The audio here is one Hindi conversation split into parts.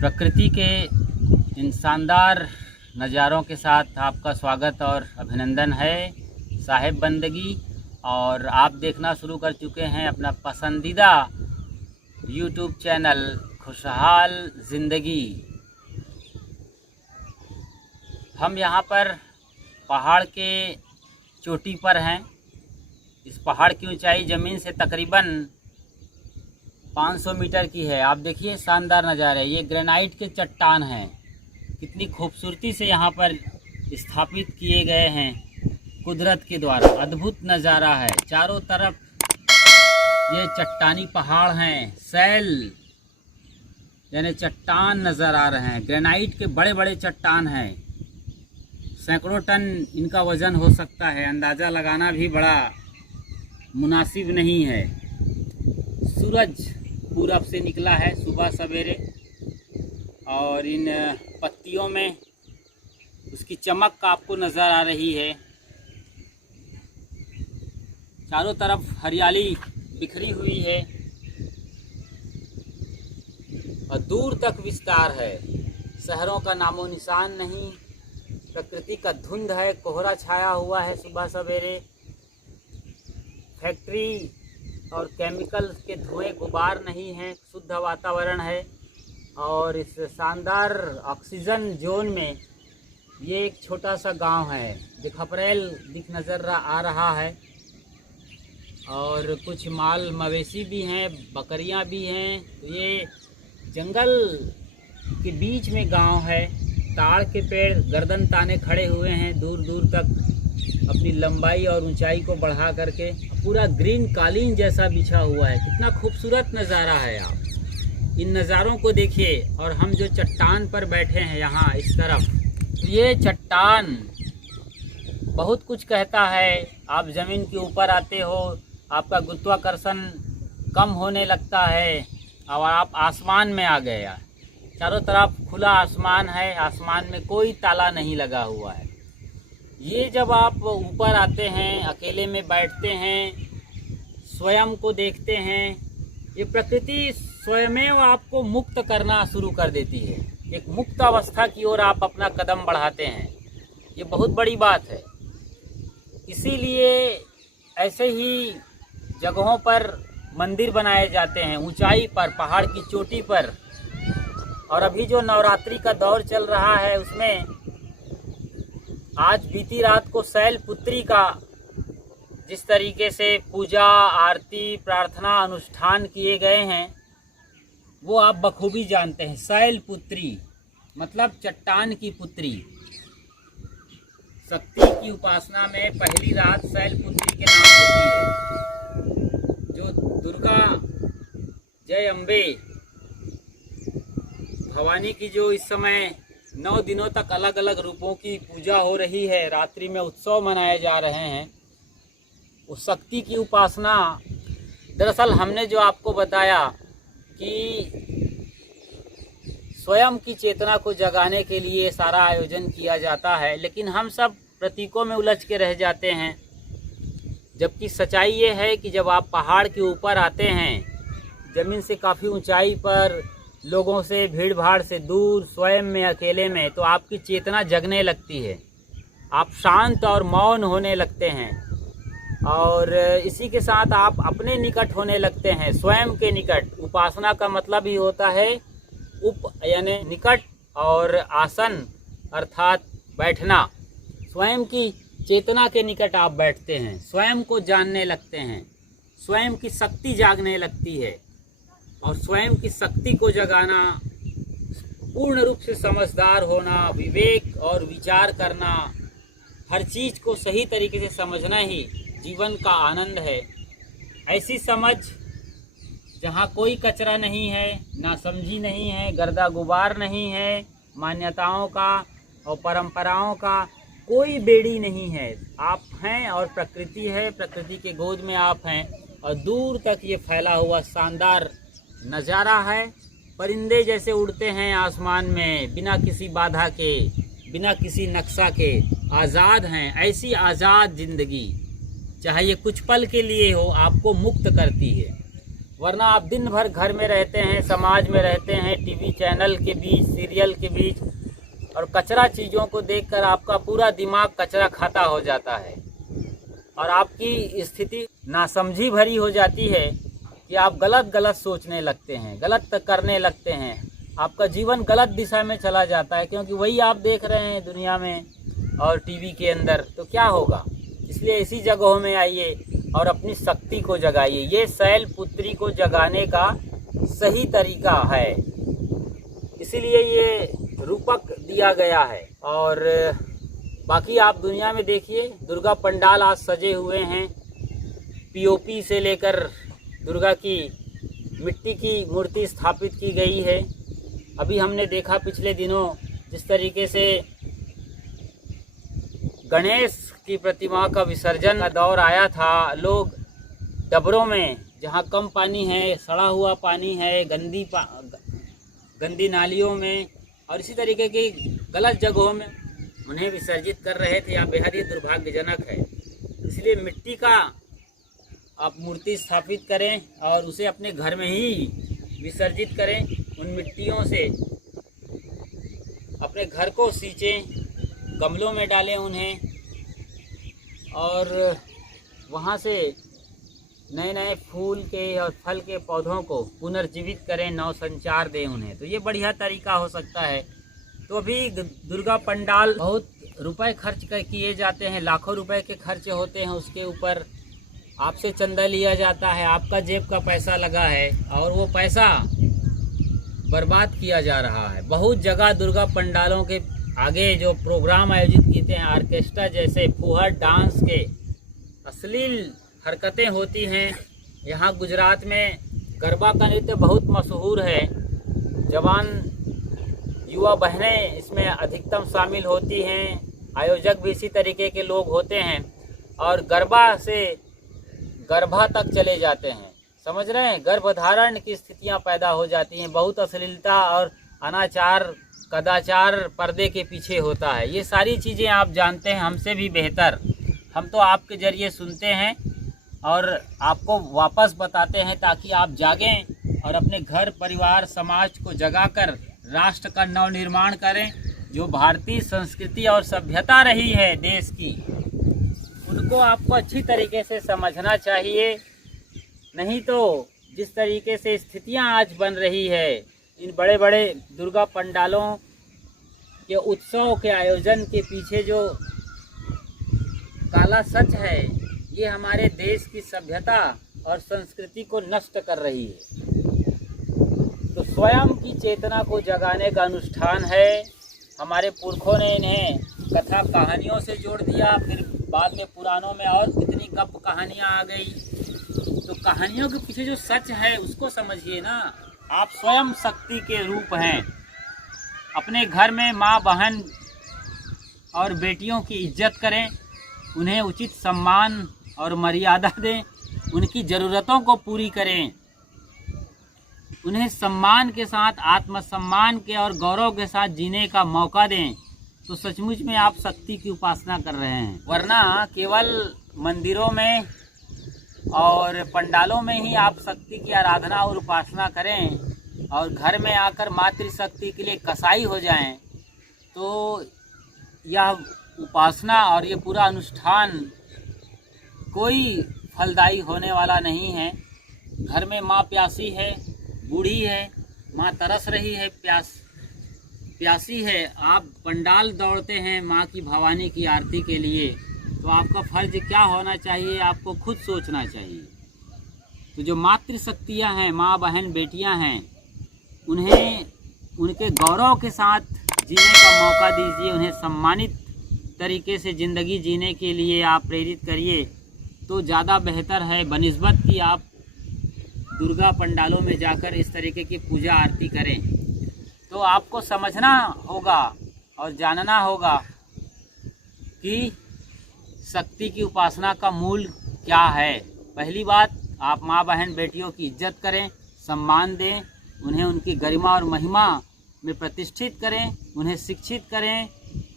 प्रकृति के इन शानदार नज़ारों के साथ आपका स्वागत और अभिनंदन है साहिब बंदगी। और आप देखना शुरू कर चुके हैं अपना पसंदीदा यूट्यूब चैनल खुशहाल ज़िंदगी। हम यहाँ पर पहाड़ के चोटी पर हैं। इस पहाड़ की ऊंचाई ज़मीन से तकरीबन 500 मीटर की है। आप देखिए शानदार नज़ारा है। ये ग्रेनाइट के चट्टान हैं, कितनी खूबसूरती से यहाँ पर स्थापित किए गए हैं कुदरत के द्वारा। अद्भुत नज़ारा है। चारों तरफ ये चट्टानी पहाड़ हैं, सैल यानी चट्टान नज़र आ रहे हैं। ग्रेनाइट के बड़े बड़े चट्टान हैं, सैकड़ों टन इनका वज़न हो सकता है। अंदाज़ा लगाना भी बड़ा मुनासिब नहीं है। सूरज पूरब से निकला है सुबह सवेरे और इन पत्तियों में उसकी चमक आपको नज़र आ रही है। चारों तरफ हरियाली बिखरी हुई है और दूर तक विस्तार है। शहरों का नामो निशान नहीं। प्रकृति का धुंध है, कोहरा छाया हुआ है सुबह सवेरे। फैक्ट्री और केमिकल के धुएं गुबार नहीं हैं, शुद्ध वातावरण है। और इस शानदार ऑक्सीजन जोन में ये एक छोटा सा गांव है जो खपरेल दिख नज़र आ रहा है। और कुछ माल मवेशी भी हैं, बकरियां भी हैं। तो ये जंगल के बीच में गांव है। ताड़ के पेड़ गर्दन ताने खड़े हुए हैं दूर दूर तक, अपनी लंबाई और ऊंचाई को बढ़ा करके। पूरा ग्रीन कालीन जैसा बिछा हुआ है। कितना खूबसूरत नज़ारा है। आप इन नज़ारों को देखिए। और हम जो चट्टान पर बैठे हैं यहाँ इस तरफ, तो ये चट्टान बहुत कुछ कहता है। आप ज़मीन के ऊपर आते हो, आपका गुरुत्वाकर्षण कम होने लगता है और आप आसमान में आ गए। चारों तरफ खुला आसमान है, आसमान में कोई ताला नहीं लगा हुआ है। ये जब आप ऊपर आते हैं, अकेले में बैठते हैं, स्वयं को देखते हैं, ये प्रकृति स्वयमेव आपको मुक्त करना शुरू कर देती है। एक मुक्त अवस्था की ओर आप अपना कदम बढ़ाते हैं। ये बहुत बड़ी बात है। इसीलिए ऐसे ही जगहों पर मंदिर बनाए जाते हैं, ऊंचाई पर, पहाड़ की चोटी पर। और अभी जो नवरात्रि का दौर चल रहा है उसमें आज बीती रात को शैलपुत्री का जिस तरीके से पूजा, आरती, प्रार्थना, अनुष्ठान किए गए हैं वो आप बखूबी जानते हैं। शैलपुत्री मतलब चट्टान की पुत्री। शक्ति की उपासना में पहली रात शैलपुत्री के नाम होती है। जो दुर्गा जय अम्बे भवानी की जो इस समय 9 दिनों तक अलग अलग रूपों की पूजा हो रही है, रात्रि में उत्सव मनाए जा रहे हैं, उस शक्ति की उपासना। दरअसल हमने जो आपको बताया कि स्वयं की चेतना को जगाने के लिए सारा आयोजन किया जाता है, लेकिन हम सब प्रतीकों में उलझ के रह जाते हैं। जबकि सच्चाई ये है कि जब आप पहाड़ के ऊपर आते हैं, ज़मीन से काफ़ी ऊंचाई पर, लोगों से, भीड़ भाड़ से दूर, स्वयं में, अकेले में, तो आपकी चेतना जगने लगती है। आप शांत और मौन होने लगते हैं और इसी के साथ आप अपने निकट होने लगते हैं, स्वयं के निकट। उपासना का मतलब ही होता है उप यानी निकट और आसन अर्थात बैठना। स्वयं की चेतना के निकट आप बैठते हैं, स्वयं को जानने लगते हैं, स्वयं की शक्ति जागने लगती है। और स्वयं की शक्ति को जगाना, पूर्ण रूप से समझदार होना, विवेक और विचार करना, हर चीज़ को सही तरीके से समझना ही जीवन का आनंद है। ऐसी समझ जहाँ कोई कचरा नहीं है, नासमझी नहीं है, गर्दा गुबार नहीं है, मान्यताओं का और परंपराओं का कोई बेड़ी नहीं है। आप हैं और प्रकृति है, प्रकृति के गोद में आप हैं। और दूर तक ये फैला हुआ शानदार नज़ारा है। परिंदे जैसे उड़ते हैं आसमान में, बिना किसी बाधा के, बिना किसी नक्शा के, आज़ाद हैं। ऐसी आज़ाद ज़िंदगी, चाहे ये कुछ पल के लिए हो, आपको मुक्त करती है। वरना आप दिन भर घर में रहते हैं, समाज में रहते हैं, टीवी चैनल के बीच, सीरियल के बीच, और कचरा चीज़ों को देखकर आपका पूरा दिमाग कचरा खाता हो जाता है और आपकी स्थिति नासमझी भरी हो जाती है कि आप गलत गलत सोचने लगते हैं, गलत करने लगते हैं। आपका जीवन गलत दिशा में चला जाता है, क्योंकि वही आप देख रहे हैं दुनिया में और टीवी के अंदर। तो क्या होगा? इसलिए इसी जगहों में आइए और अपनी शक्ति को जगाइए। ये शैलपुत्री को जगाने का सही तरीका है, इसीलिए ये रूपक दिया गया है। और बाकी आप दुनिया में देखिए, दुर्गा पंडाल आज सजे हुए हैं। पीओपी से लेकर दुर्गा की मिट्टी की मूर्ति स्थापित की गई है। अभी हमने देखा पिछले दिनों जिस तरीके से गणेश की प्रतिमा का विसर्जन का दौर आया था, लोग डबरों में, जहाँ कम पानी है, सड़ा हुआ पानी है, गंदी नालियों में और इसी तरीके की गलत जगहों में उन्हें विसर्जित कर रहे थे। यह बेहद ही दुर्भाग्यजनक है। इसलिए मिट्टी का आप मूर्ति स्थापित करें और उसे अपने घर में ही विसर्जित करें। उन मिट्टियों से अपने घर को सींचें, गमलों में डालें उन्हें, और वहाँ से नए नए फूल के और फल के पौधों को पुनर्जीवित करें, नवसंचार दें उन्हें। तो ये बढ़िया तरीका हो सकता है। तो अभी दुर्गा पंडाल बहुत रुपए खर्च किए जाते हैं, लाखों रुपए के खर्च होते हैं उसके ऊपर। आपसे चंदा लिया जाता है, आपका जेब का पैसा लगा है और वो पैसा बर्बाद किया जा रहा है। बहुत जगह दुर्गा पंडालों के आगे जो प्रोग्राम आयोजित किए हैं, ऑर्केस्ट्रा जैसे फुहर डांस के अश्लील हरकतें होती हैं। यहाँ गुजरात में गरबा का नृत्य बहुत मशहूर है। जवान युवा बहनें इसमें अधिकतम शामिल होती हैं, आयोजक भी इसी तरीके के लोग होते हैं और गरबा से गर्भा तक चले जाते हैं। समझ रहे हैं? गर्भधारण की स्थितियां पैदा हो जाती हैं। बहुत अश्लीलता और अनाचार, कदाचार पर्दे के पीछे होता है। ये सारी चीज़ें आप जानते हैं हमसे भी बेहतर। हम तो आपके ज़रिए सुनते हैं और आपको वापस बताते हैं ताकि आप जागें और अपने घर, परिवार, समाज को जगाकर राष्ट्र का नवनिर्माण करें। जो भारतीय संस्कृति और सभ्यता रही है देश की, उनको आपको अच्छी तरीके से समझना चाहिए। नहीं तो जिस तरीके से स्थितियां आज बन रही है, इन बड़े बड़े दुर्गा पंडालों के उत्सव के आयोजन के पीछे जो काला सच है, ये हमारे देश की सभ्यता और संस्कृति को नष्ट कर रही है। तो स्वयं की चेतना को जगाने का अनुष्ठान है। हमारे पुरखों ने इन्हें कथा कहानियों से जोड़ दिया, फिर बाद में पुराणों में और कितनी गप कहानियाँ आ गई। तो कहानियों के पीछे जो सच है उसको समझिए ना। आप स्वयं शक्ति के रूप हैं। अपने घर में माँ, बहन और बेटियों की इज्जत करें, उन्हें उचित सम्मान और मर्यादा दें, उनकी ज़रूरतों को पूरी करें, उन्हें सम्मान के साथ, आत्मसम्मान के और गौरव के साथ जीने का मौका दें। तो सचमुच में आप शक्ति की उपासना कर रहे हैं। वरना केवल मंदिरों में और पंडालों में ही आप शक्ति की आराधना और उपासना करें और घर में आकर मातृशक्ति के लिए कसाई हो जाएं, तो यह उपासना और ये पूरा अनुष्ठान कोई फलदायी होने वाला नहीं है। घर में माँ प्यासी है, बूढ़ी है, माँ तरस रही है, प्यासी है, आप पंडाल दौड़ते हैं माँ की, भवानी की आरती के लिए, तो आपका फर्ज क्या होना चाहिए, आपको खुद सोचना चाहिए। तो जो मातृशक्तियाँ हैं, माँ, बहन, बेटियाँ हैं, उन्हें उनके गौरव के साथ जीने का मौका दीजिए, उन्हें सम्मानित तरीके से ज़िंदगी जीने के लिए आप प्रेरित करिए, तो ज़्यादा बेहतर है बनिस्बत कि आप दुर्गा पंडालों में जाकर इस तरीके की पूजा आरती करें। तो आपको समझना होगा और जानना होगा कि शक्ति की उपासना का मूल क्या है। पहली बात, आप माँ, बहन, बेटियों की इज्जत करें, सम्मान दें, उन्हें उनकी गरिमा और महिमा में प्रतिष्ठित करें, उन्हें शिक्षित करें,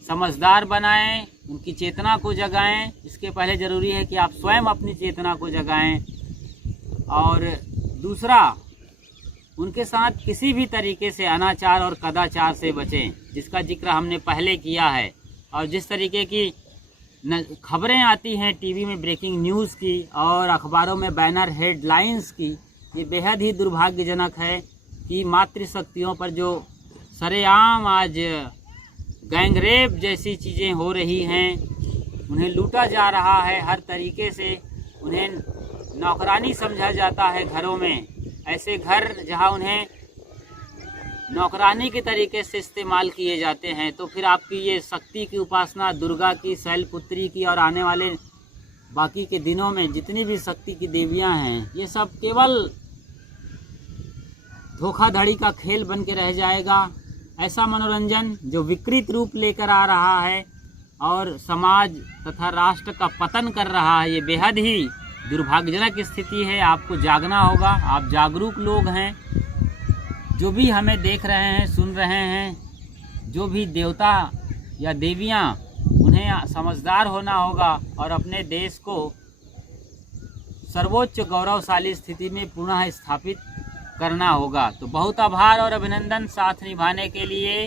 समझदार बनाएं, उनकी चेतना को जगाएं। इसके पहले ज़रूरी है कि आप स्वयं अपनी चेतना को जगाएं और दूसरा, उनके साथ किसी भी तरीके से अनाचार और कदाचार से बचें, जिसका जिक्र हमने पहले किया है। और जिस तरीके की खबरें आती हैं टीवी में ब्रेकिंग न्यूज़ की और अखबारों में बैनर हेडलाइंस की, ये बेहद ही दुर्भाग्यजनक है कि मातृशक्तियों पर जो सरेआम आज गैंगरेप जैसी चीज़ें हो रही हैं, उन्हें लूटा जा रहा है हर तरीके से, उन्हें नौकरानी समझा जाता है घरों में। ऐसे घर जहां उन्हें नौकरानी के तरीके से इस्तेमाल किए जाते हैं, तो फिर आपकी ये शक्ति की उपासना, दुर्गा की, शैलपुत्री की और आने वाले बाकी के दिनों में जितनी भी शक्ति की देवियां हैं, ये सब केवल धोखाधड़ी का खेल बन के रह जाएगा। ऐसा मनोरंजन जो विकृत रूप लेकर आ रहा है और समाज तथा राष्ट्र का पतन कर रहा है, ये बेहद ही दुर्भाग्यजनक स्थिति है। आपको जागना होगा। आप जागरूक लोग हैं, जो भी हमें देख रहे हैं, सुन रहे हैं, जो भी देवता या देवियां, उन्हें समझदार होना होगा और अपने देश को सर्वोच्च गौरवशाली स्थिति में पुनः स्थापित करना होगा। तो बहुत आभार और अभिनंदन साथ निभाने के लिए।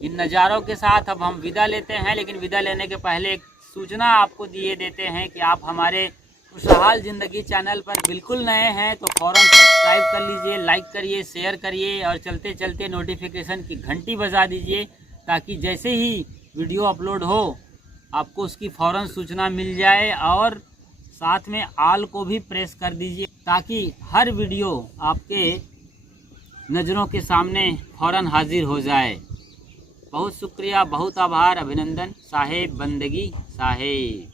इन नज़ारों के साथ अब हम विदा लेते हैं, लेकिन विदा लेने के पहले एक सूचना आपको दिए देते हैं कि आप हमारे खुशहाल ज़िंदगी चैनल पर बिल्कुल नए हैं तो फ़ौरन सब्सक्राइब कर लीजिए, लाइक करिए, शेयर करिए और चलते चलते नोटिफिकेशन की घंटी बजा दीजिए, ताकि जैसे ही वीडियो अपलोड हो आपको उसकी फ़ौरन सूचना मिल जाए। और साथ में ऑल को भी प्रेस कर दीजिए, ताकि हर वीडियो आपके नज़रों के सामने फ़ौरन हाजिर हो जाए। बहुत शुक्रिया, बहुत आभार, अभिनंदन। साहेब बंदगी साहेब।